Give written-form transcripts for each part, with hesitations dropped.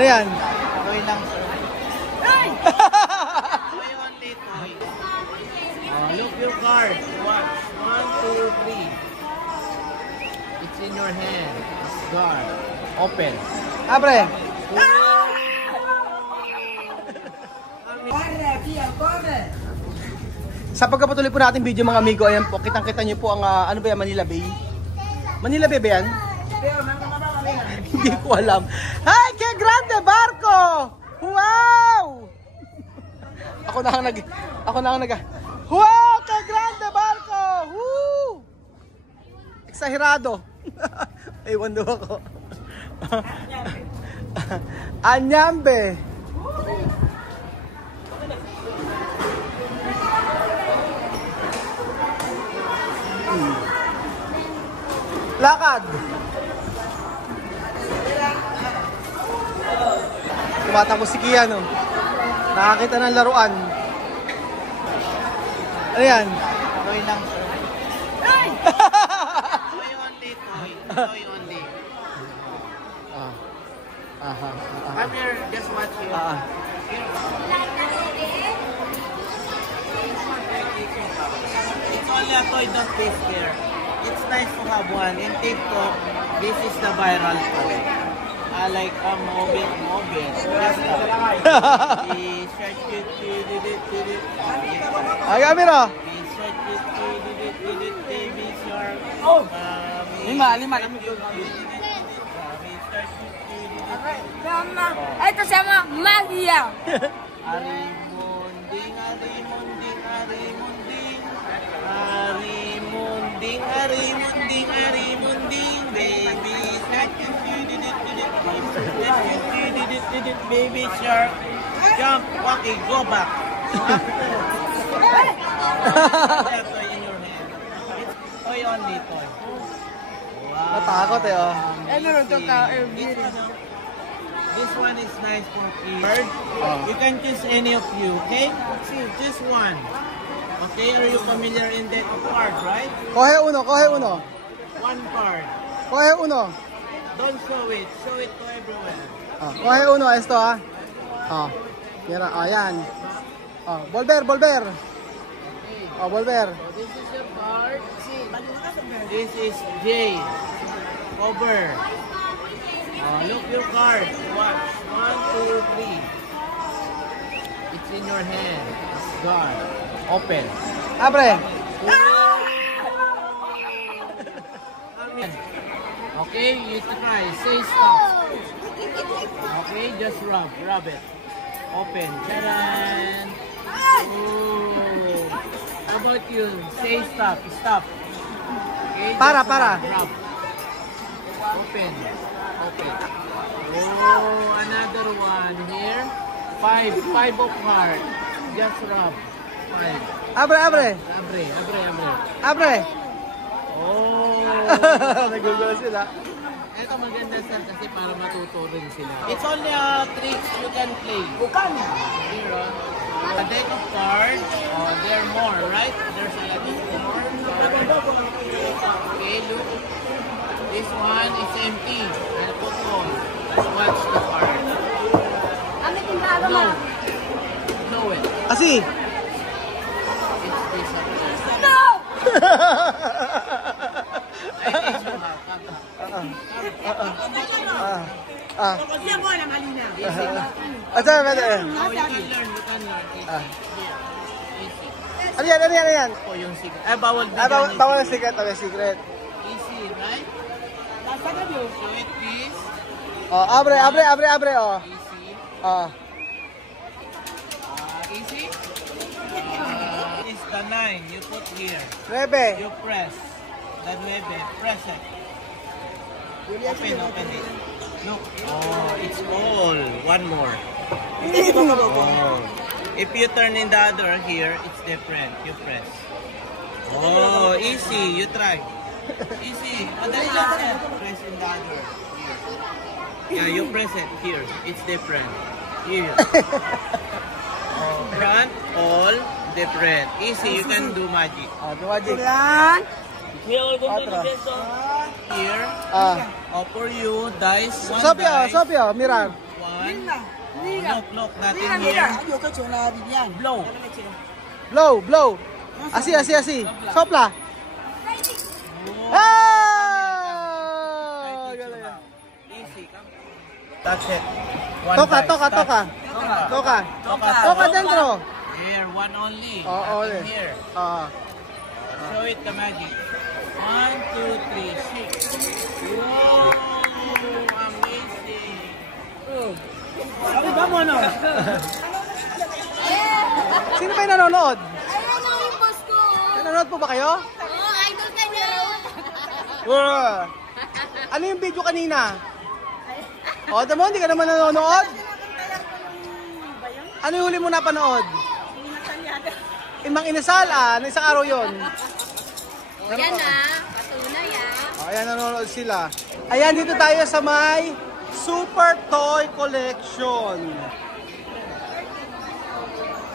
Ano yan? Toy lang, sir. Toy only, toy. Look your card. Watch. 1, 2, 3. It's in your hand. Guard. Open. Abre. Sa pagkapatuloy po natin video mga amigo, ayan po, kitang-kita nyo po ang, ano ba yan, Manila Bay? Manila Bay ba yan? Hindi ko alam. Hi, Que Grande Barco! Wow! Ako na ang wow, Que Grande Barco! Woo! Eksahirado. Ewan daw ako. Anyambe. Lakad. Tumatakbo si Kia, no? Nakakita ng laruan. Ano yan? Toy lang, sir. Toy only, toy. Toy only. Come here, just watch you. It's only a toy, don't be scared. It's nice to have one. In TikTok, this is the viral toy. Like mobile. Ay, camera. Lima. Ito sama magia. Arimunding, baby baby shark, jump, walking, go back. That toy in your hand. It's toy only, toy. Wow. Natakot eh, oh. This one is nice for kids. You can choose any of you, okay? Choose one. Okay, are you familiar in deck of cards, right? Coge uno. One card. Coge uno. Don't show it to everyone. Coge uno, esto Mira, yan. Volver. Okay. Volver. So this is your card. This is J. Over. Look your card. Watch. 1, 2, 3. It's in your hand. Guard. Open. Abre. Okay, you try. Say stop. Okay, just rub it. Open. Taran. Oh. How about you? Say stop. Okay. Para. Rub. Open. Oh, another one here. 5 of heart. Just rub. 5. Abre. Abre. Oh. Nagugulo sila. Ito maganda sir kasi para matuto rin sila. It's only a tricks you can play. Here, a deck of cards. There are more, right? There's a lot more. Okay, look. This one is empty. I'll put all. Let's watch the card. Blow it. Asi. It's this up there. No! You can learn. Ano yan? Oh, yung secret. Bawal Bawal secret. Secret. Easy, right? So it is Abre. easy. Easy. It's the 9. You put here. 9. You press. The 9. Press it. Open it. Look. Oh, it's all. One more. Oh. If you turn in the other here, it's different. You press. Oh, easy. You try. Easy. Madali lang yan. Press in the other. Yeah, you press it here. It's different. Here. Front, all, different. Easy. You can do magic. Do magic. Here. For you, dice. One Sophia, dice. Miran. 1, one. Look, nothing here. Blow. Blow. Asi. Sopla. Ah! Galing. Easy, come. That's it. One Toka dentro. Here, one only. Oo, Nothing here. Show it the magic. 1, 2, 3, 6. Wow! Amazing! Sino ba yung nanonood? Ayan ang yung boss ko. Nanonood po ba kayo? Oo, idol ka niya. Ano yung video kanina? O, damo, hindi ka naman nanonood? Ano yung huli mo napanood? Imang Inasal, isang araw yun. Yan patunay O, ayan, nanonood sila. Ayan, dito tayo sa may Super Toy Collection.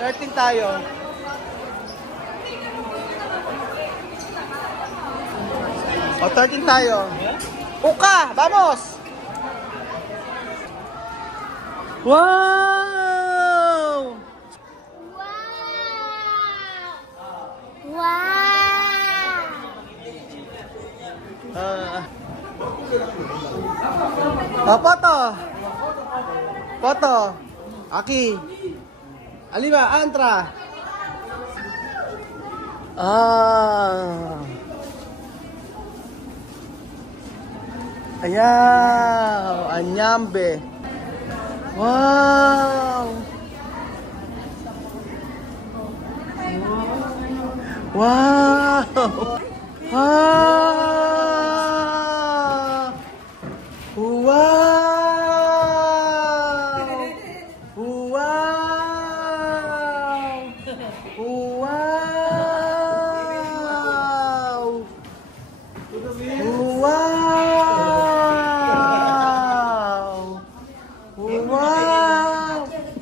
13 tayo. O, 13 tayo. Uka! Vamos! Wow! Foto. Aki. Alima, Antra. Ayaw, anyambe. Wow.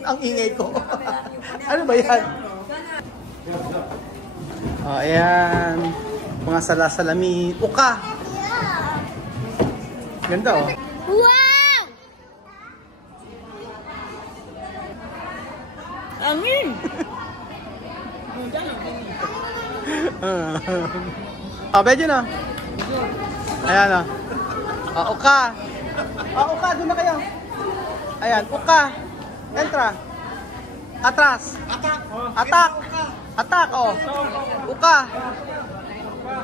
Ang ingay ko. Ano ba yan? Oh, ayan. Mga salasalamin. Uka! Ganda oh. Wow! Angin! Medyo na. Ayan oh. Uka! Uka, doon na kayo. Ayan, uka. Entra. Atras. Atak, oh. Uka.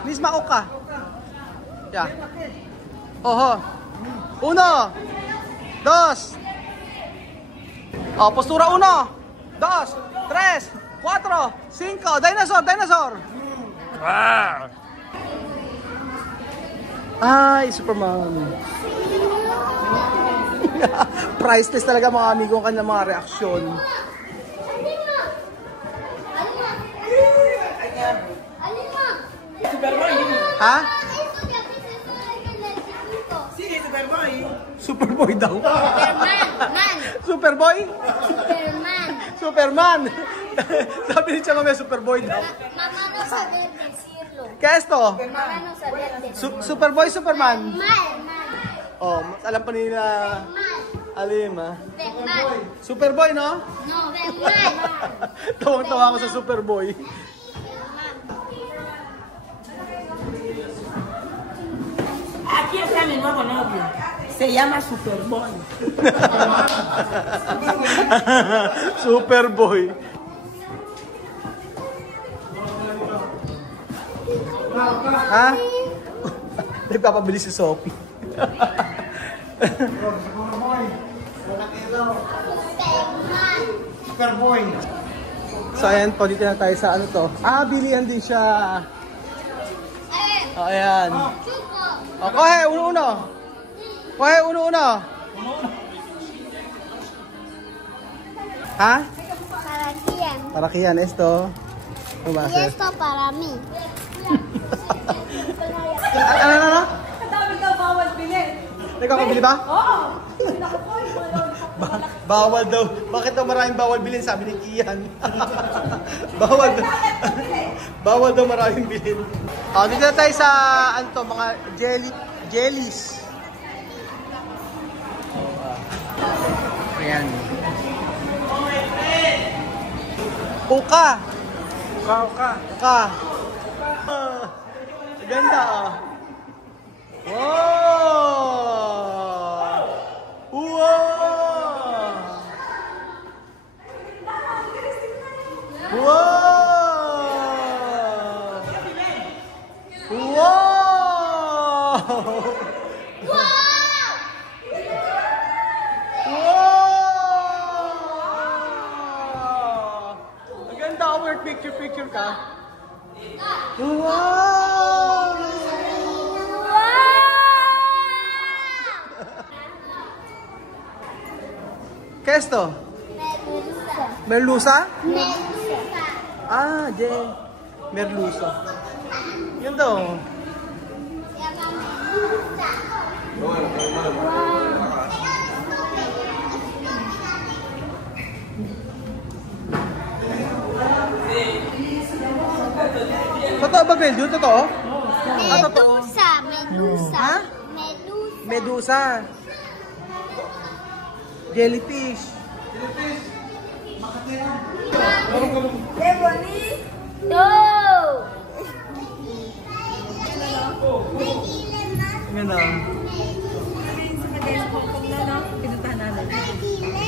Misma uka. Ya. Oho. 1, 2. Oh, postura 1, 2, 3, 4, 5. Dinosaur. Wow. Ay, Superman. Priceless talaga mga amigo ang kanilang mga reaksyon. Ha? Superboy daw. Superboy? Superman. Sabi ni Chama may Superboy daw. Mamano sa verde, sirlo. Kaya esto? Mamano sa verde. Superboy, Superman. Man. Oh, alam pa nila. Alima. Man. Superboy, no? No, man. Tawang-tawa ako sa Superboy. Aquí está mi nuevo novio. Se llama Superboy. Superboy. Ha? Nagpapabili si Sophie. Superboy. So ayan po, dito na tayo sa ano to. Bilihan din siya. Oh, ayan. Oh, kohe, uno-uno. Kohe, uno-uno. Ha? ¿Para quién? Para kiyan, esto. Y esto para mí. Ano? Dami ka bawal bilhin. Nagkakabili ba? Oo. Bawal daw. Bakit daw maraming bawal bilhin? Sabi ni Kian. Bawal daw. Bawal daw maraming bilhin. Oh, dito na tayo sa ano to, mga jellies. Ayan. Uka. Uka. Ganda oh. Wow! Wow! Wow! Wow! Wow! Ang ganda, award picture ka. Wow! ¿Qué es esto? Merluza. ¿Merluza? Merluza. Ah, merluza. Yun daw. Llama merluza. Totoo ba, Bel? Yun, totoo? Ah, totoo. Medusa. Medusa. Ha? Medusa. Medusa. Jellyfish. ¡Qué bonito! Ganda.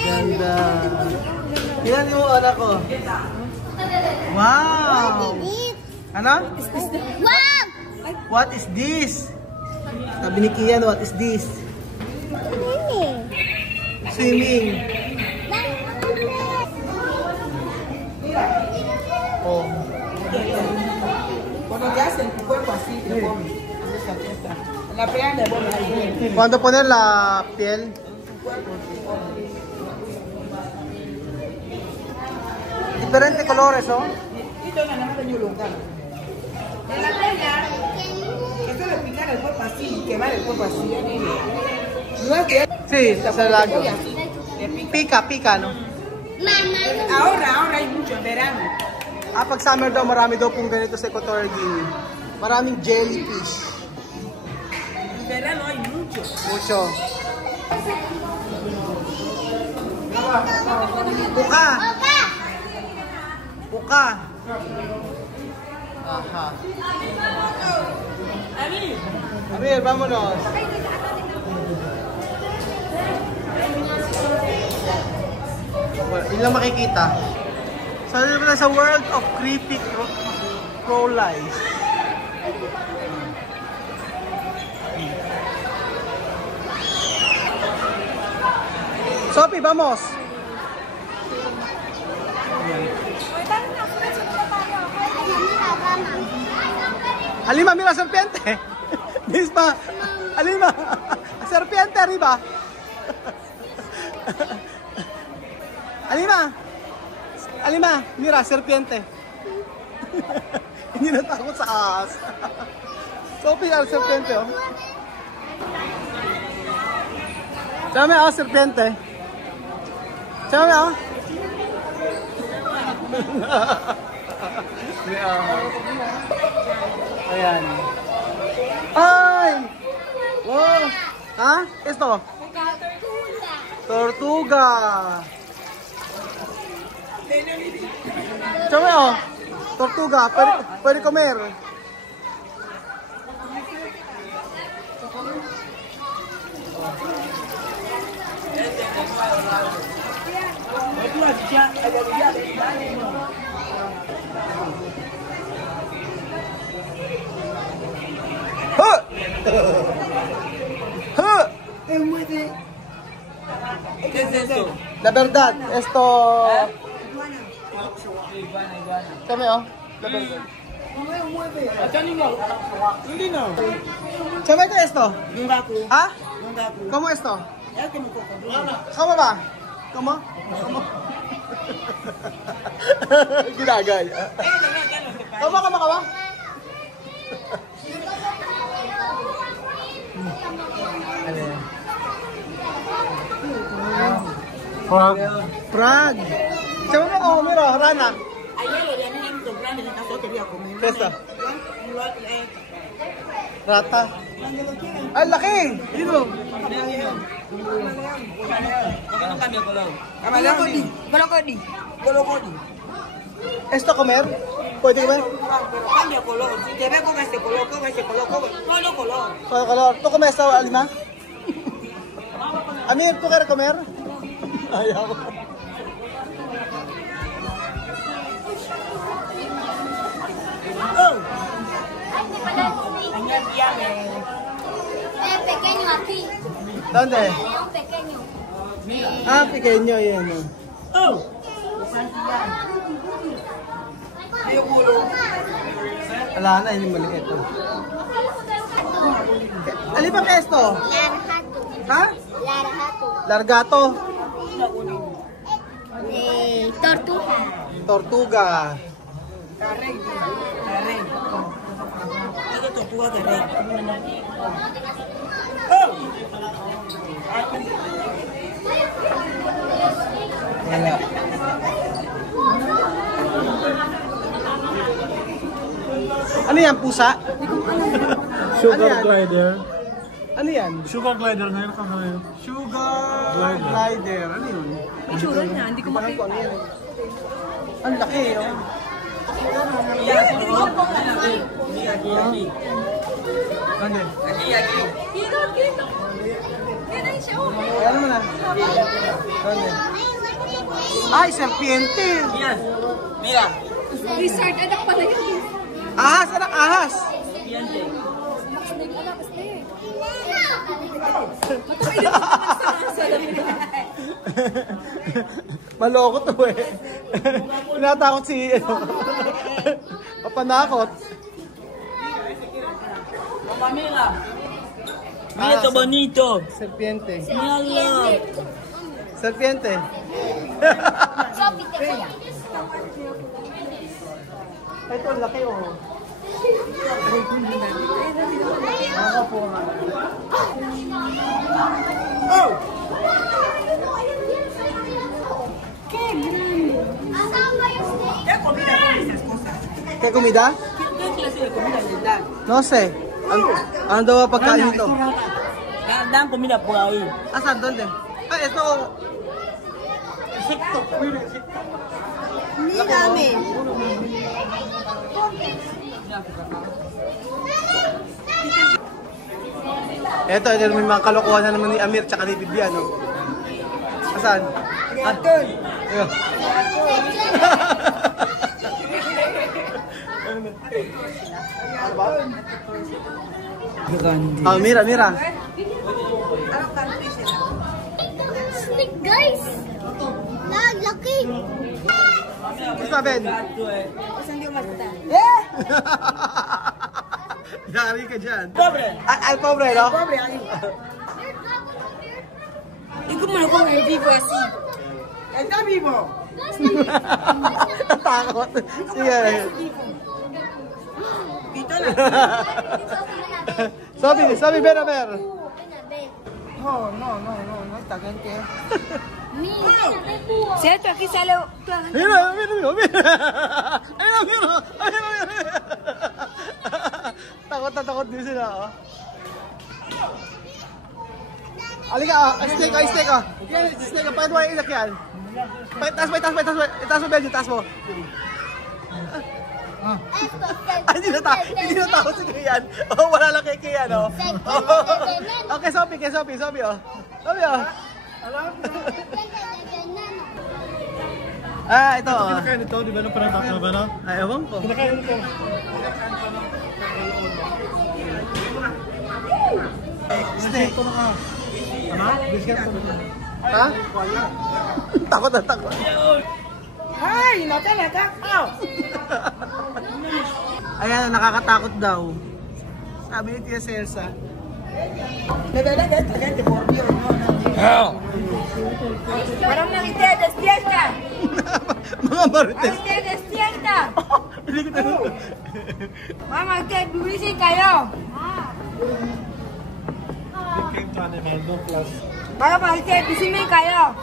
Ganda. Yan yung anak ko. Wow! Ano? Wow! What is this? Sabi ni Kian, what is this? Swimming. Oh. Cuando te hacen tu cuerpo así, te ponen. La pegan de bomba ahí. Cuando ponen la piel. Diferentes colores, ¿no? Ito na naman yung lugar. En la playa, esto le pican el cuerpo así, quemar el cuerpo así. No es que Sí, se lago. Pica, no? ahora hay mucho en verano. Ah, pag summer daw, marami daw pong ganito sa Equatorial Guinea. Maraming jellyfish. En verano hay mucho. Mucho. Uka! Uka! Aha. Amir, vámonos. Yun lang makikita. So, dito na sa world of creepy crow lies. Sophie, vamos! Alima, mira, serpiente! Misma! Alima! Serpiente arriba! Alima! Alima, mira, serpiente! Hindi natakot sa ahas. Sophie, serpiente, oh. Dame, oh, serpiente. Dame, oh. Ayan. Ay! Wow! Ha? Esto? Tortuga. Dame, oh. Tortuga. Pwede comer. ¡Ah! ¡Ah! ¿Qué es eso? La verdad, esto... Dame, oh. La verdad. ¿Sabe qué es esto? ¿Ah? ¿Cómo esto? ¿Cómo va? ¿Cómo? ¿Cómo? Ginagaya. ¿Cómo ka ba? Frog. Sabi mo, oh, mira, rana. Ayer le habían hecho planes en casa quería comer. ¿Qué está? Rata. Ay, laki! Dito. cambio color. Colocodi. Colocodi. Esto comer? Pwede comer? Pero cambia color. Si te ve con este color, todo color. Todo color. ¿Tú comes esto, Alima? Amir, ¿tú quieres comer? Ayaw. Oh. Pequeño aquí. ¿Dónde? Un pequeño. Ah, pequeño, yan. Oh. Yung ulo. Wala na, hindi maliit. Alin bang esto? Larhato. Ha? Larhato. Largato. Tortuga. Tortuga. Carrey. Ito tortuga carrey. Oh. Wala. Ano yan, pusa? Sugar Ano yan? glider. Ano yan? Sugar glider ngayon ka ngayon. Sugar glider. Ano yun? Itsura niya, hindi ko Ano makita. yan? Ang laki, oh. Ano? Ano mo na? Ano? Ay, serpiente. Mira. Lizard, anak pala yun. Ahas, anak, ahas. Maloko to eh. Pinatakot si, papanakot. Mira ito bonito. Serpiente. Míralo. Serpiente. Sophie, te voy a... Ito, ang laki oh. Oh. Asan ba yung snake? ¿Qué comida con esas cosas? Kaya comida? ¿Qué clase de comida les dan? No sé. Ano daw ang pagkain ito? Dan comida por ahí. Asan? Donde? Ah, ito. Insecto. Mira, insecto. Hindi namin. Ito, may mga kalokohan na naman ni Amir tsaka ni Bibian. No? Asan? Atol. Ayun. Ah, mira, mira. Anong country sila? Snake, guys! Laki! Gusto ba, Ben? Saan di umasta? Eh! Yari ka dyan. Pobre. Al pobre, no? Pobre, ay. ¿Y cómo lo comen vivo así? Está vivo. Natakot. Sige. Dito na. Sabi, Ben, Amir. No, está bien que. Mira, Cierto, aquí sale. Mira. Ayun, mira. Takot din sila, oh. Halika, steak, oh. Yan, steak, pakit mo yung inak yan. Taas mo, Benji, taas mo. Ay, hindi na takot si Kian. Oh, wala lang kay Kian, oh. Okay, Sophie, oh. Sophie, oh. Ah, ito, oh. Kinakain ito, di ba? Nung parang takot ba na? Ay, ewan ko. Kinakain ito. Steak. Ito na ka. Ama? Biscuit ko na. Ha? Takot na takot. Ay, nakakatawa. Ayan, nakakatakot daw. Sabi ni Tia Celsa. Nadalaga ito, gente, por Dios. No. Parang nakita, despierta. Mga marites. Usted despierta. Hindi ko tanong. Mama, usted, bumisin kayo. Came to animal, no plus. Para pa, usted, bisimin kayo.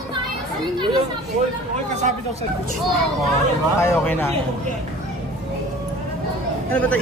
Uy, kasabi daw sa Okay na. Ano ba ito,